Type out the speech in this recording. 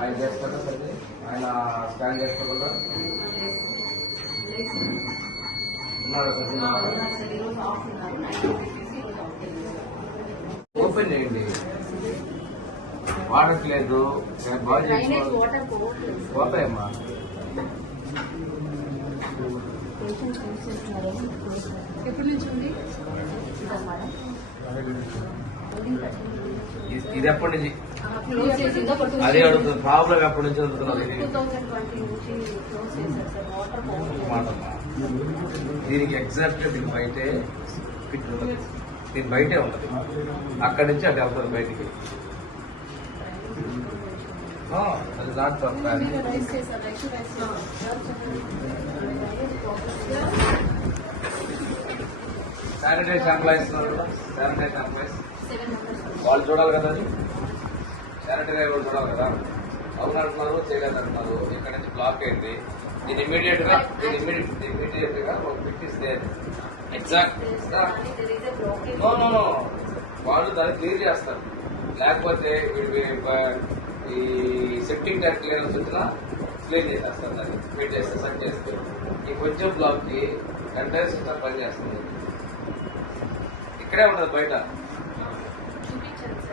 ఆయన చేస్తాడా సరే ఆయన స్కాన్ చేసుకోకుండా ఉన్నాడు ఓపెన్ చేయండి వాడట్లేదు. నేను బాగా పోతాయమ్మా ఎప్పటి నుంచి ఉంది? ఇది- ఎప్పటి నుంచి? అదే అడుగుతుంది. ప్రాబ్లం ఎప్పటి నుంచి దీనికి ఎగ్జాక్ట్ దీని బయటే ఫిట్ ఉంటుంది దీని బయటే ఉంటుంది. అక్కడి నుంచి అది వెళ్తుంది బయటికి. ఆ, అది నాట్ మీరు రైస్ చేశారు శానిటైజ్ ఎంప్లాయీస్ శానిటైజ్ ఎంప్లాయీస్ వాళ్ళు చూడాలి కదా అది. శానిటరీ కూడా చూడాలి కదా. అవును అంటున్నారు చేయలేదు అంటున్నారు. ఇక్కడ నుంచి బ్లాక్ అయింది. దీని ఇమీడియట్గా దీని ఇమీడియట్ ఇమీడియట్గా ఒక ఫిట్ ఇస్తే ఎగ్జాక్ట్ వాళ్ళు దాన్ని క్లియర్ చేస్తారు. లేకపోతే వీడి ఈ సెప్టింగ్ ట్యాంక్ క్లియరెన్స్ వచ్చినా క్లియర్ చేసేస్తారు దాన్ని. వెయిట్ చేస్తే సెట్ చేస్తే. ఈ కొంచెం బ్లాక్కి ఎంటైర్ సిస్టమ్ పనిచేస్తుంది ఇక్కడే ఉంటుంది బయట. చూపించారు